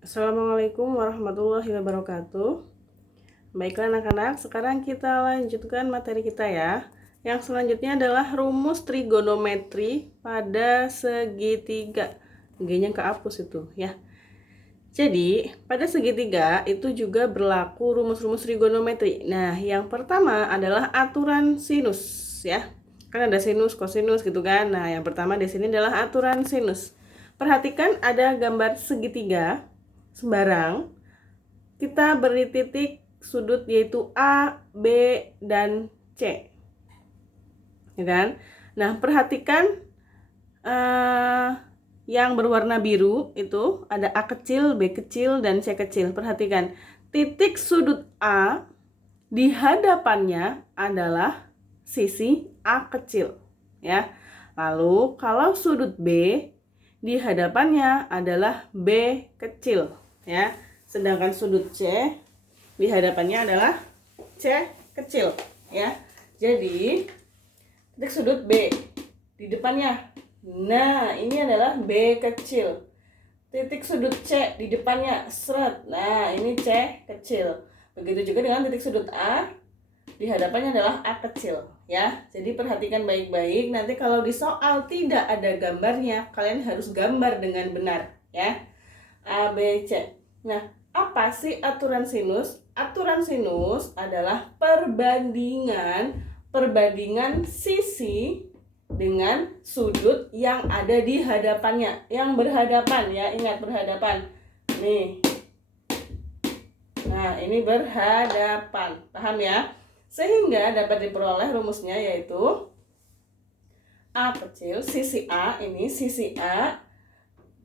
Assalamualaikum warahmatullahi wabarakatuh. Baiklah anak-anak, sekarang kita lanjutkan materi kita ya. Yang selanjutnya adalah rumus trigonometri pada segitiga. G-nya kehapus itu ya. Jadi, pada segitiga itu juga berlaku rumus-rumus trigonometri. Nah, yang pertama adalah aturan sinus ya. Kan ada sinus, kosinus gitu kan. Nah, yang pertama di sini adalah aturan sinus. Perhatikan ada gambar segitiga sembarang. Kita beri titik sudut yaitu A, B, dan C. Ya kan? Nah, perhatikan yang berwarna biru itu ada A kecil, B kecil, dan C kecil. Perhatikan, titik sudut A di hadapannya adalah sisi A kecil, ya. Lalu kalau sudut B di hadapannya adalah B kecil, ya. Sedangkan sudut C di hadapannya adalah C kecil, ya. Jadi titik sudut B di depannya. Nah, ini adalah B kecil. Titik sudut C di depannya, seret. Nah, ini C kecil. Begitu juga dengan titik sudut A di hadapannya adalah A kecil, ya. Jadi perhatikan baik-baik. Nanti kalau di soal tidak ada gambarnya, kalian harus gambar dengan benar, ya. A, B, C. Nah, apa sih aturan sinus? Aturan sinus adalah perbandingan sisi dengan sudut yang ada di hadapannya, yang berhadapan ya, ingat berhadapan. Nih. Nah, ini berhadapan. Paham ya? Sehingga dapat diperoleh rumusnya yaitu A kecil, sisi A ini sisi A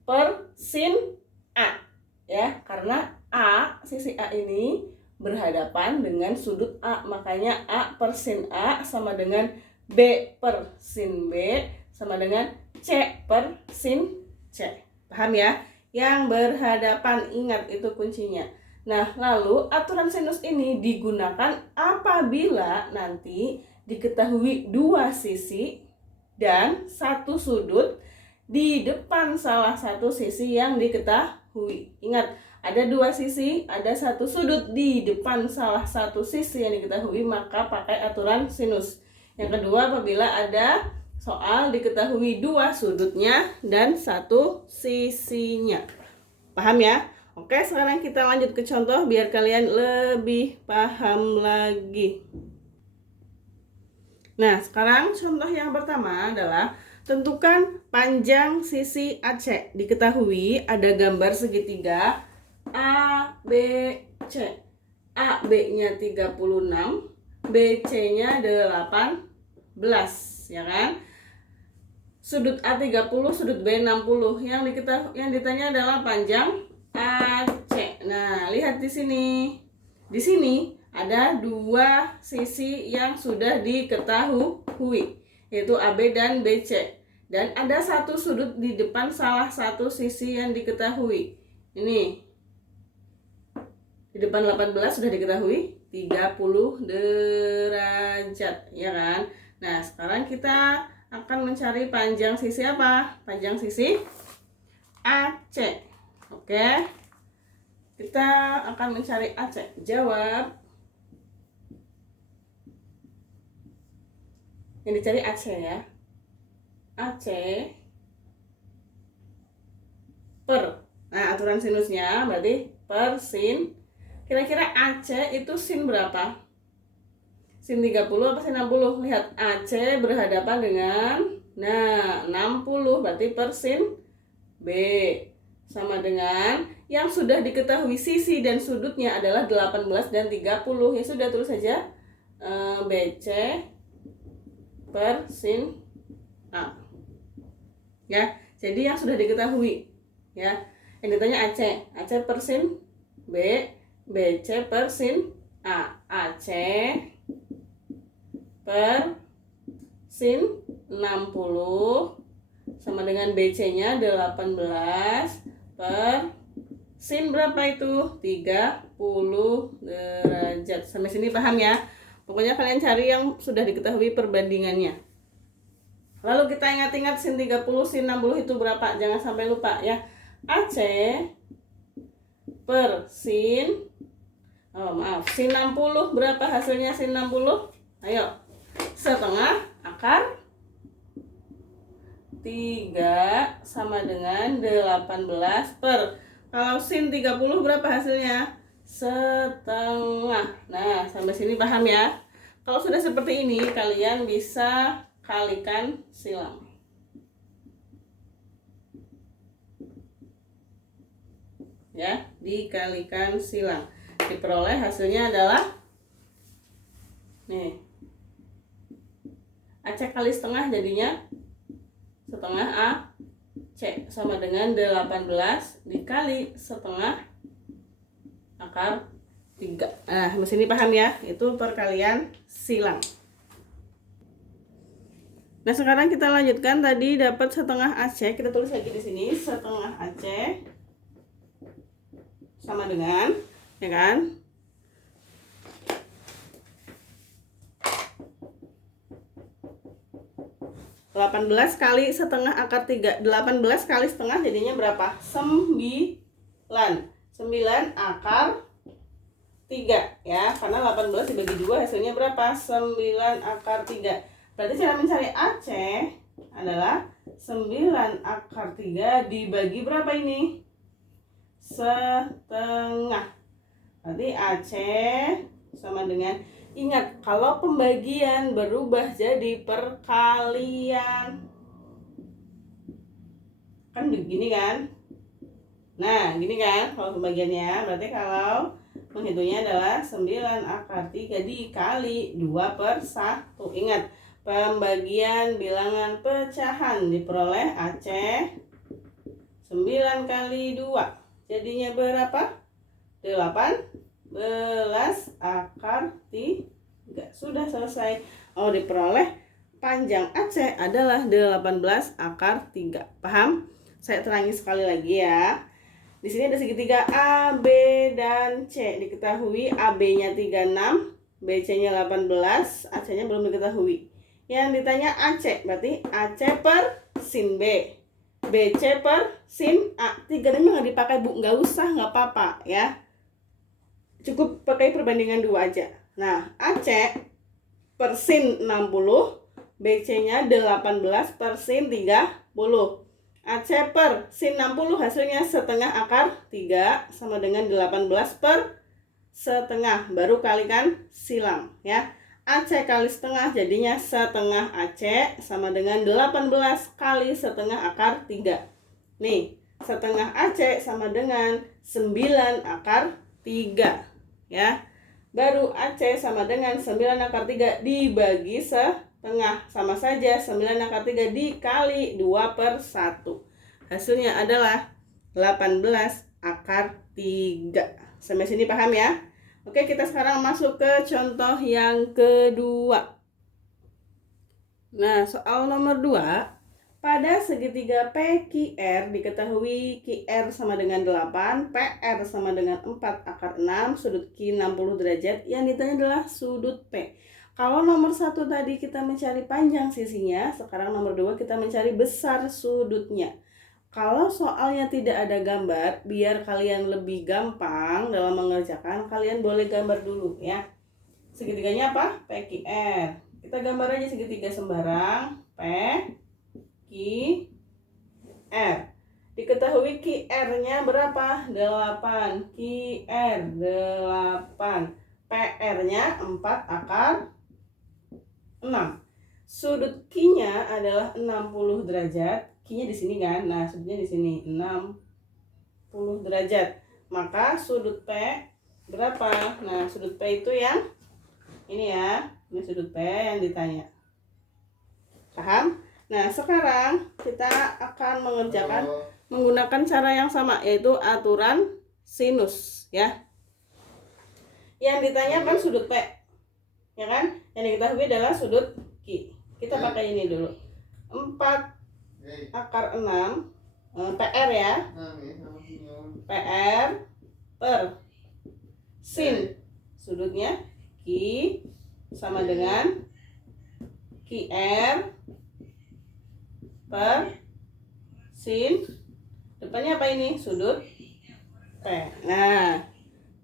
per sin A. Ya, karena A, sisi A ini berhadapan dengan sudut A, makanya A per sin A sama dengan B per sin B sama dengan C per sin C. Paham ya? Yang berhadapan, ingat itu kuncinya. Nah, lalu aturan sinus ini digunakan apabila nanti diketahui dua sisi dan satu sudut di depan salah satu sisi yang diketahui. Ingat, ada dua sisi, ada satu sudut di depan salah satu sisi yang diketahui, maka pakai aturan sinus. Yang kedua, apabila ada soal diketahui dua sudutnya dan satu sisinya. Paham ya? Oke, sekarang kita lanjut ke contoh biar kalian lebih paham lagi. Nah, sekarang contoh yang pertama adalah tentukan panjang sisi AC. Diketahui ada gambar segitiga A, B, C. A, B-nya 36, BC-nya 18, ya kan? Sudut A 30, sudut B 60. Yang ditanya adalah panjang AC. Nah, lihat di sini. Di sini ada dua sisi yang sudah diketahui, yaitu AB dan BC. Dan ada satu sudut di depan salah satu sisi yang diketahui. Ini di depan 18 sudah diketahui 30 derajat, ya kan? Nah, sekarang kita akan mencari panjang sisi apa? Panjang sisi AC. Oke. Kita akan mencari AC. Jawab. Yang dicari AC ya. AC per. Nah, aturan sinusnya berarti per sin. Kira-kira AC itu sin berapa? Sin 30 apa sin 60? Lihat, AC berhadapan dengan 60, berarti per sin B sama dengan yang sudah diketahui sisi dan sudutnya adalah 18 dan 30. Ya sudah, tulis saja BC per sin A. Ya, jadi yang sudah diketahui ya. Yang ditanya AC per sin B, BC per sin A. AC per sin 60 sama dengan BC-nya 18 per sin berapa itu? 30 derajat. Sampai sini paham ya? Pokoknya kalian cari yang sudah diketahui perbandingannya. Lalu kita ingat-ingat sin 30, sin 60 itu berapa? Jangan sampai lupa ya. AC per sin, sin 60 berapa hasilnya sin 60? Ayo, setengah akar 3 sama dengan 18 per, kalau sin 30 berapa hasilnya? Setengah. Nah, sampai sini paham ya? Kalau sudah seperti ini, kalian bisa kalikan silang. Ya, dikalikan silang. Diperoleh hasilnya adalah nih. AC kali setengah jadinya setengah AC sama dengan 18 dikali setengah akar 3. Nah, di sini paham ya? Itu perkalian silang. Nah, sekarang kita lanjutkan, tadi dapat setengah AC, kita tulis lagi di sini setengah AC sama dengan, ya kan? 18 kali setengah akar 3. 18 kali setengah jadinya berapa? 9. 9 akar 3 ya. Karena 18 dibagi 2 hasilnya berapa? 9 akar 3. Berarti cara mencari AC adalah 9 akar 3 dibagi berapa ini? Setengah. Berarti AC sama dengan, ingat, kalau pembagian berubah jadi perkalian, kan begini kan? Nah, gini kan kalau pembagiannya. Berarti kalau menghitungnya adalah 9 akar 3 dikali 2/1. Ingat, pembagian bilangan pecahan diperoleh AC 9 kali 2 jadinya berapa? 18 akar 3. Sudah selesai. Oh, diperoleh panjang AC adalah 18 akar 3. Paham? Saya terangi sekali lagi ya. Di sini ada segitiga A, B, dan C. Diketahui AB-nya 36, BC-nya 18, AC-nya belum diketahui. Yang ditanya AC, berarti AC per sin B, BC per sin A. 3-nya nggak dipakai, Bu. Nggak usah, nggak apa-apa ya. Cukup pakai perbandingan 2 aja. Nah, AC per sin 60, BC-nya 18 per sin 30. AC per sin 60 hasilnya setengah akar 3 sama dengan 18 per setengah. Baru kalikan silang ya. AC kali setengah jadinya setengah AC sama dengan 18 kali setengah akar 3. Nih, setengah AC sama dengan 9 akar 3 ya. Baru AC sama dengan 9 akar 3 dibagi setengah, sama saja 9 akar 3 dikali 2/1. Hasilnya adalah 18 akar 3. Sampai sini paham ya? Oke, kita sekarang masuk ke contoh yang kedua. Nah, soal nomor 2. Pada segitiga PQR diketahui QR sama dengan 8, PR sama dengan 4 akar 6, sudut Q 60 derajat. Yang ditanya adalah sudut P. Kalau nomor 1 tadi kita mencari panjang sisinya, sekarang nomor 2 kita mencari besar sudutnya. Kalau soalnya tidak ada gambar, biar kalian lebih gampang dalam mengerjakan, kalian boleh gambar dulu ya. Segitiganya apa? PQR. Kita gambar aja segitiga sembarang, P QR. Diketahui QR-nya berapa? 8. QR 8. PR-nya 4 akar 6. Sudut Q-nya adalah 60 derajat. Q-nya di sini kan? Nah, sudutnya di sini 60 derajat. Maka sudut P berapa? Nah, sudut P itu yang ini ya. Ini sudut P yang ditanya. Paham? Nah, sekarang kita akan mengerjakan menggunakan cara yang sama, yaitu aturan sinus ya. Yang ditanya kan sudut P, ya kan? Yang diketahui adalah sudut Q. Kita pakai ini dulu. 4 akar 6 PR ya. PR per sin sudutnya Q sama dengan QR per sin, depannya apa ini? Sudut P. Nah,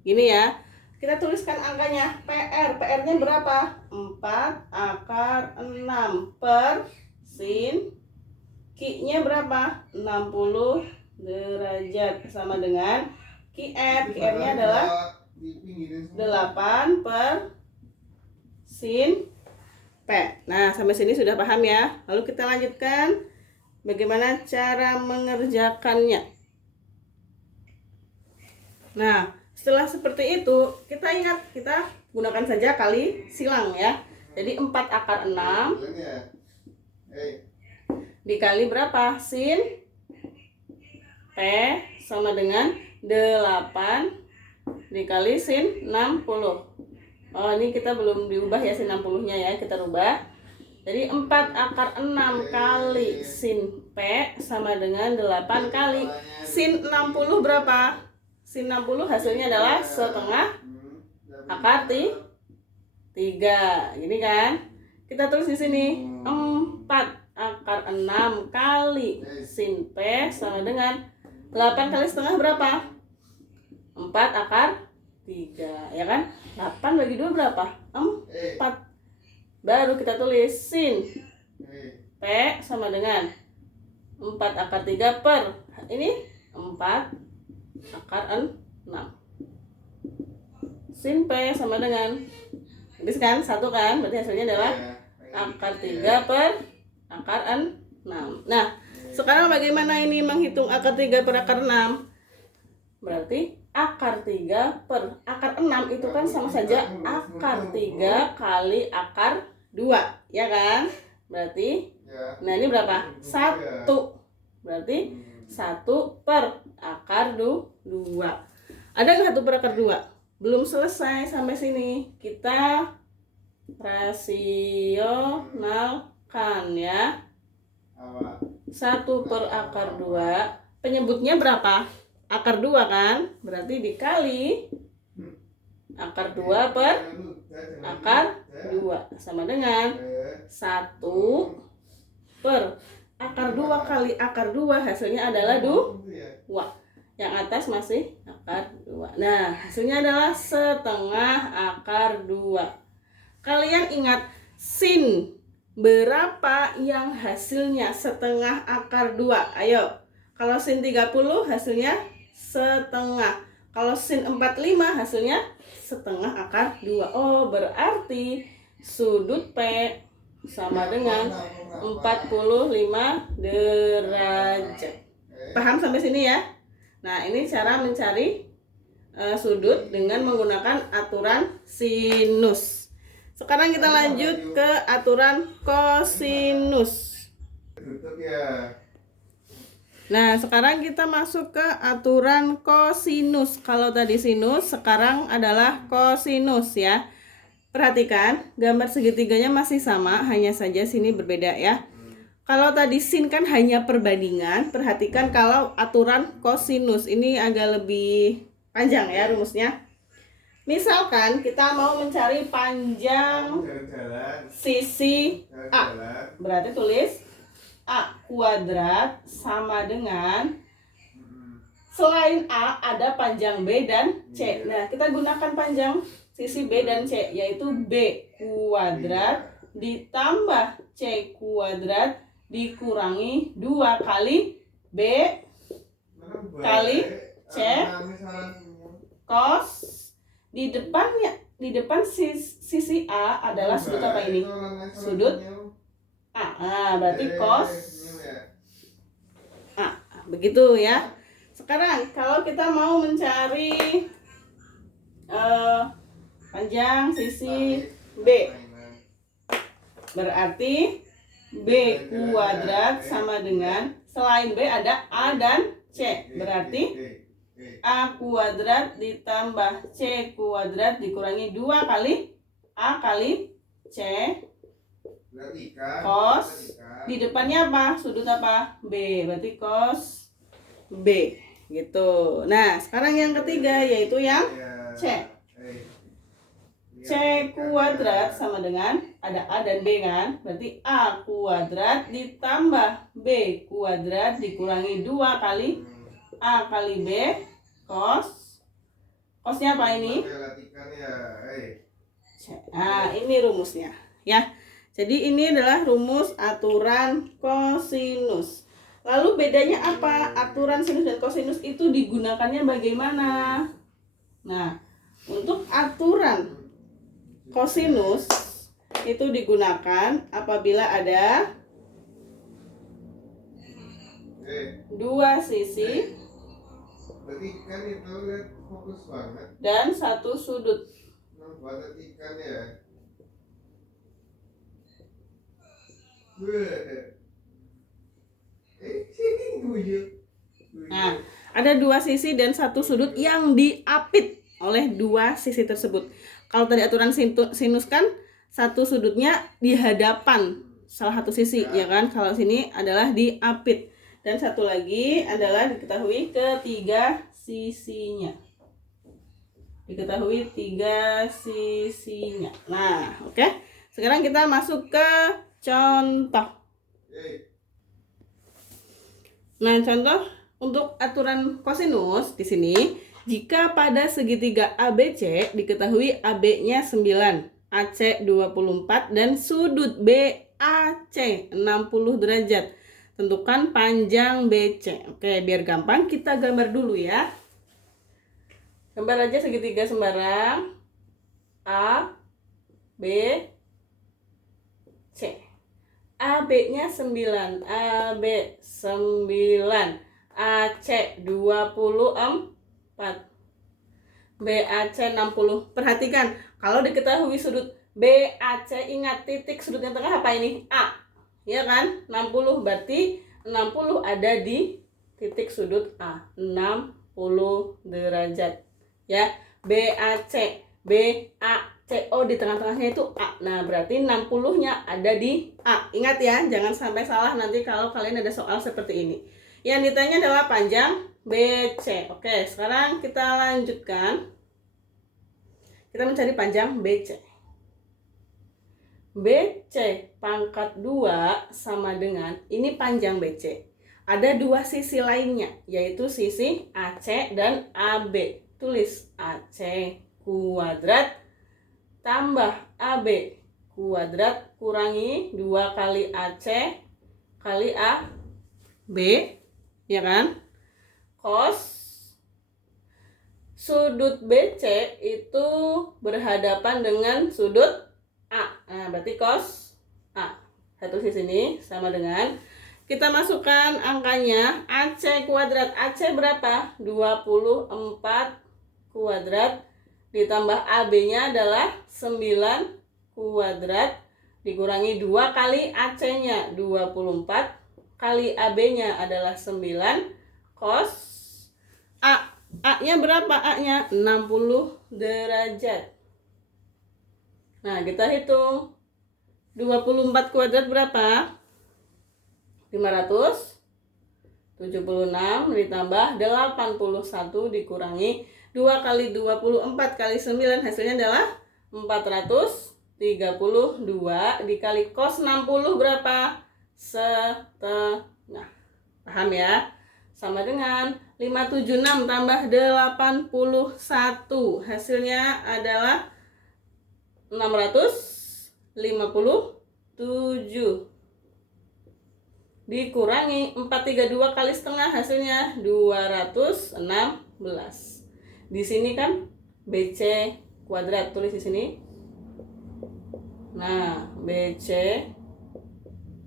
gini ya. Kita tuliskan angkanya. PR-nya berapa? 4/6 per sin. Q-nya berapa? 60 derajat. Sama dengan QR. QR-nya adalah 8 per sin P. Nah, sampai sini sudah paham ya. Lalu kita lanjutkan bagaimana cara mengerjakannya. Nah, setelah seperti itu, kita ingat, kita gunakan saja kali silang ya. Jadi 4/6 dikali berapa? Sin P sama dengan 8 dikali sin 60. Oh, ini kita belum diubah ya sin 60-nya ya, kita rubah. Jadi 4/6 kali sin P sama dengan 8 kali sin 60 berapa? Sin 60 hasilnya adalah setengah akar 3. Gini kan? Kita tulis di sini 4/6 kali sin P sama dengan 8 kali setengah berapa? 4/3, ya kan? 8 bagi 2 berapa? 4. Baru kita tulis sin P sama dengan 4/3 per ini 4/6. Sin P sama dengan, habis kan? 1 kan? Berarti hasilnya adalah akar 3 per akar 6. Nah, sekarang bagaimana ini menghitung akar 3 per akar 6? Berarti akar 3 per akar 6 itu kan sama saja akar 3 kali akar 2, ya kan? Berarti, nah ini berapa? 1. Berarti 1 per akar 2. Ada nggak 1 per akar 2? Belum selesai sampai sini. Kita rasionalkan ya. 1 per akar 2. Penyebutnya berapa? Akar 2 kan? Berarti dikali akar 2 per akar 2 sama dengan 1 per akar 2 kali akar 2 hasilnya adalah 2. Yang atas masih akar 2. Nah, hasilnya adalah setengah akar 2. Kalian ingat sin berapa yang hasilnya setengah akar 2? Ayo. Kalau sin 30 hasilnya setengah. Kalau sin 45 hasilnya setengah akar 2. Oh, berarti sudut P sama dengan 45 derajat. Paham sampai sini ya? Nah, ini cara mencari sudut dengan menggunakan aturan sinus. Sekarang kita lanjut ke aturan kosinus. Nah, sekarang kita masuk ke aturan kosinus. Kalau tadi sinus, sekarang adalah kosinus ya. Perhatikan, gambar segitiganya masih sama, hanya saja sini berbeda ya. Kalau tadi sin kan hanya perbandingan, perhatikan kalau aturan kosinus ini agak lebih panjang ya rumusnya. Misalkan kita mau mencari panjang sisi A, berarti tulis A kuadrat sama dengan, selain A ada panjang B dan C. Nah, kita gunakan panjang sisi B dan C, yaitu B kuadrat ditambah C kuadrat dikurangi 2 kali B kali C cos. Di depan sisi A adalah sudut apa ini? Sudut A. Nah, berarti cos A. Begitu ya. Sekarang kalau kita mau mencari panjang sisi B, berarti B kuadrat sama dengan, selain B ada A dan C, berarti A kuadrat ditambah C kuadrat dikurangi 2 kali A kali C cos. Di depannya apa? Sudut apa? B, berarti cos B gitu. Nah, sekarang yang ketiga yaitu yang C. C kuadrat sama dengan, ada A dan B kan, berarti A kuadrat ditambah B kuadrat dikurangi 2 kali A kali B cos Cosnya apa ini? Nah, ini rumusnya ya. Jadi ini adalah rumus aturan kosinus. Lalu bedanya apa? Aturan sinus dan kosinus itu digunakannya bagaimana? Nah, untuk aturan kosinus itu digunakan apabila ada dua sisi dan satu sudut. Nah, ada dua sisi dan satu sudut yang diapit oleh dua sisi tersebut. Kalau tadi aturan sinus kan satu sudutnya di hadapan salah satu sisi, ya kan? Kalau sini adalah diapit. Dan satu lagi adalah diketahui ketiga sisinya. Diketahui tiga sisinya. Nah, oke. Sekarang kita masuk ke contoh. Nah, contoh untuk aturan kosinus di sini, jika pada segitiga ABC diketahui AB-nya 9, AC 24 dan sudut BAC 60 derajat. Tentukan panjang BC. Oke, biar gampang kita gambar dulu ya. Gambar aja segitiga sembarang. A, B, C. AB-nya 9, AB 9, AC 24, BAC 60. Perhatikan, kalau diketahui sudut BAC, ingat titik sudut yang tengah apa ini? A. Ya kan? 60 berarti 60 ada di titik sudut A, 60 derajat. Ya, BAC, BACO di tengah-tengahnya itu A. Nah, berarti 60-nya ada di A. Ingat ya, jangan sampai salah nanti kalau kalian ada soal seperti ini. Yang ditanya adalah panjang BC. Oke, sekarang kita lanjutkan. Kita mencari panjang BC. BC pangkat 2 sama dengan, ini panjang BC. Ada dua sisi lainnya, yaitu sisi AC dan AB. Tulis AC kuadrat tambah AB kuadrat kurangi 2 kali AC kali AB, ya kan? Cos sudut BC itu berhadapan dengan sudut A. Nah, berarti cos A. Satu sisi ini sama dengan, kita masukkan angkanya, AC kuadrat. AC berapa? 24 kuadrat ditambah AB-nya adalah 9 kuadrat dikurangi 2 kali AC-nya 24 kali AB-nya adalah 9 cos A. A-nya berapa? A-nya 60 derajat. Nah, kita hitung 24 kuadrat berapa? 576 ditambah 81 dikurangi 2 kali 24 kali 9 hasilnya adalah 432 dikali cos 60 berapa? Setengah. Paham ya? Sama dengan 576 tambah 81 hasilnya adalah 657 dikurangi 432 kali setengah hasilnya 216. Di sini kan BC kuadrat, tulis di sini. Nah, BC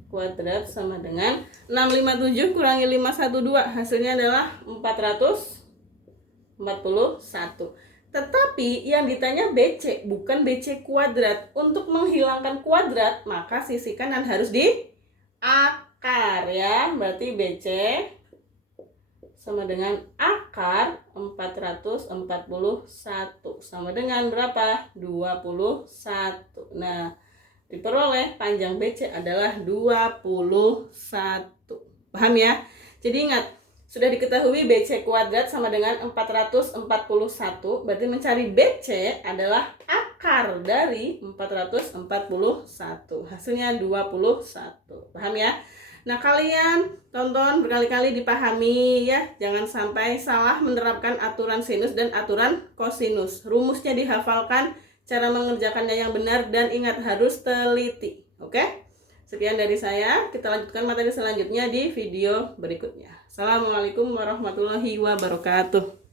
kuadrat sama dengan 657 kurangi 512 hasilnya adalah 441. Tetapi yang ditanya BC bukan BC kuadrat. Untuk menghilangkan kuadrat maka sisi kanan harus diakar ya. Berarti BC sama dengan akar 441 sama dengan berapa? 21. Nah, diperoleh panjang BC adalah 21. Paham ya? Jadi ingat, sudah diketahui BC kuadrat sama dengan 441, berarti mencari BC adalah akar dari 441. Hasilnya 21. Paham ya? Nah, kalian tonton berkali-kali, dipahami ya. Jangan sampai salah menerapkan aturan sinus dan aturan kosinus. Rumusnya dihafalkan, cara mengerjakannya yang benar, dan ingat harus teliti. Oke? Sekian dari saya. Kita lanjutkan materi selanjutnya di video berikutnya. Assalamualaikum warahmatullahi wabarakatuh.